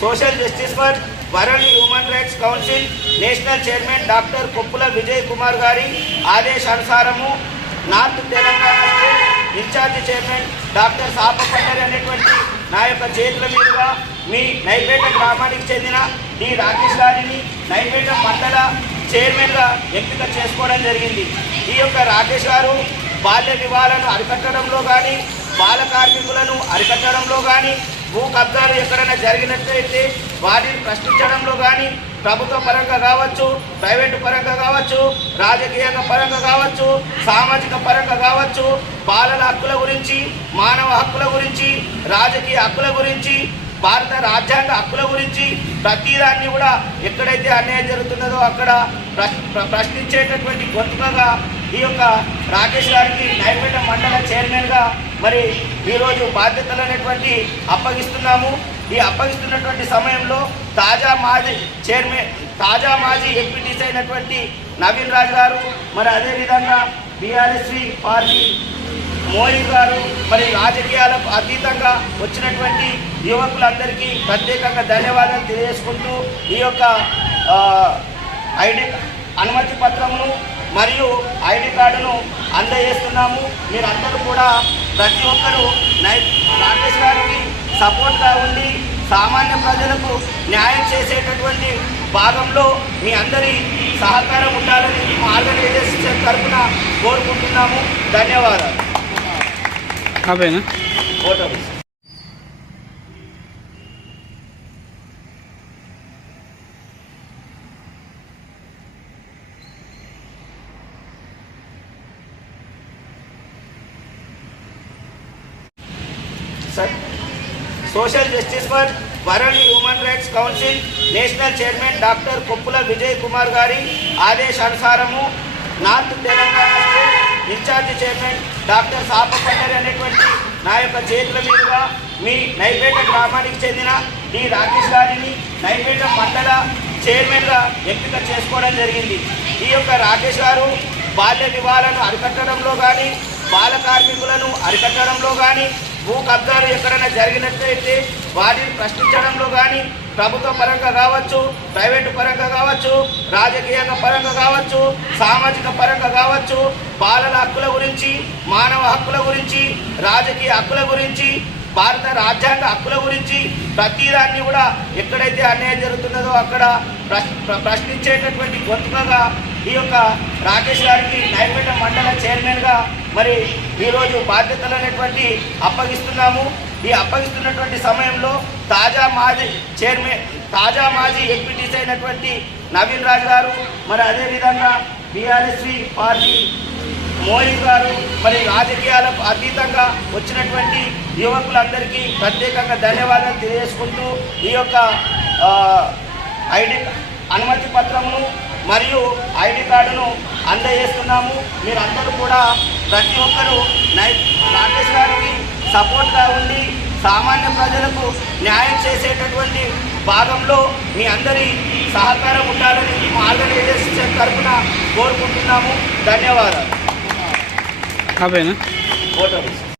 Social justice for world human rights council national chairman doctor Koppula Vijay Kumar గారి ఆదేశానుసారము north Telangana state incharge chairman doctor సాపపల్లరి అనేటువంటి నా యొక్క చేతుల మీదుగా మీ నైపేట గ్రామానికి చెందిన డి రాకేష్ గారిని నైపేట మండల చైర్మన్గా ఎంపిక చేసుకోవడం జరిగింది. ఈ యొక్క రాకేష్ గారు బాల్య వివాహాలను అరికట్టడంలో కానీ బాల కార్మికులను అరికట్టడంలో కానీ భూ కబ్జాలు ఎక్కడైనా జరిగినట్లయితే వాటిని ప్రశ్నించడంలో కానీ ప్రభుత్వ పరంగా కావచ్చు ప్రైవేటు పరంగా కావచ్చు రాజకీయంగా పరంగా కావచ్చు సామాజిక పరంగా కావచ్చు బాలల హక్కుల గురించి మానవ హక్కుల గురించి రాజకీయ హక్కుల గురించి భారత రాజ్యాంగ హక్కుల గురించి ప్రతిదాన్ని కూడా ఎక్కడైతే అన్యాయం జరుగుతున్నదో అక్కడ ప్రశ్నించేటటువంటి గొంతుకగా ఈ యొక్క రాకేష్ గారికి నాయకపేట మండల చైర్మన్గా మరి ఈరోజు బాధ్యతలు అనేటువంటి అప్పగిస్తున్నాము. ఈ అప్పగిస్తున్నటువంటి సమయంలో తాజా మాజీ చైర్మన్ తాజా మాజీ ఎంపీటీసీ అయినటువంటి నవీన్ రాజు గారు మరి అదేవిధంగా బీఆర్ఎస్వి పార్టీ మోడీ గారు మరి రాజకీయాలకు అతీతంగా వచ్చినటువంటి యువకులందరికీ ప్రత్యేకంగా ధన్యవాదాలు తెలియజేసుకుంటూ ఈ యొక్క ఐడి అనుమతి పత్రమును మరియు ఐడి కార్డును అందజేస్తున్నాము. మీరందరూ కూడా ప్రతి ఒక్కరూ నై రాకేష్ గారికి సపోర్ట్గా ఉండి సామాన్య ప్రజలకు న్యాయం చేసేటటువంటి భాగంలో మీ అందరి సహకారం ఉండాలని ఆర్గనైజేషన్ తరఫున కోరుకుంటున్నాము. ధన్యవాదాలు. అవేనా photo social justice for world human rights council national chairman doctor Koppula Vijay Kumar గారి ఆదేశానుసారము north Telangana incharge chairman doctor సాపపల్లరి అనేటువంటి నా యొక్క చేతుల మీదుగా మీ నైపేట గ్రామానికి చెందిన డి రాకేష్ గారిని నైపేట మండల చైర్మన్గా ఎంపిక చేసుకోవడం జరిగింది. ఈ యొక్క రాకేష్ గారు బాల్య వివాహాలను అరికట్టడంలో కానీ బాల కార్మికులను అరికట్టడంలో కానీ భూ కబ్జాలు ఎక్కడైనా జరిగినట్లయితే వాటిని ప్రశ్నించడంలో కానీ ప్రభుత్వ పరంగా కావచ్చు ప్రైవేటు పరంగా రాజకీయంగా పరంగా కావచ్చు సామాజిక పరంగా కావచ్చు బాలల హక్కుల గురించి మానవ హక్కుల గురించి రాజకీయ హక్కుల గురించి భారత రాజ్యాంగ హక్కుల గురించి ప్రతిదాన్ని కూడా ఎక్కడైతే అన్యాయం జరుగుతున్నదో అక్కడ ప్రశ్- ప్ర- ప్రశ్నించేటటువంటి గొంతుకగా ఈ యొక్క రాకేష్ గారికి నైపేట మండల చైర్మన్గా మరి ఈరోజు బాధ్యతలు అనేటువంటి అప్పగిస్తున్నాము. ఈ అప్పగిస్తున్నటువంటి సమయంలో తాజా మాజీ చైర్మన్ తాజా మాజీ ఎంపీటీసీ అయినటువంటి నవీన్ రాజు గారు మరి అదేవిధంగా బీఆర్ఎస్వి పార్టీ మోడీ గారు మరి రాజకీయాలకు అతీతంగా వచ్చినటువంటి యువకులందరికీ ప్రత్యేకంగా ధన్యవాదాలు తెలియజేసుకుంటూ ఈ యొక్క ఐడి అనుమతి పత్రమును మరియు ఐడి కార్డును అందజేస్తున్నాము. మీరందరూ కూడా ప్రతి ఒక్కరూ నై రాకేష్ గారికి సపోర్ట్గా ఉండి సామాన్య ప్రజలకు న్యాయం చేసేటటువంటి భాగంలో మీ అందరి సహకారం ఉండాలని ఆర్గనైజేషన్ తరఫున కోరుకుంటున్నాము. ధన్యవాదాలు. ఫోటో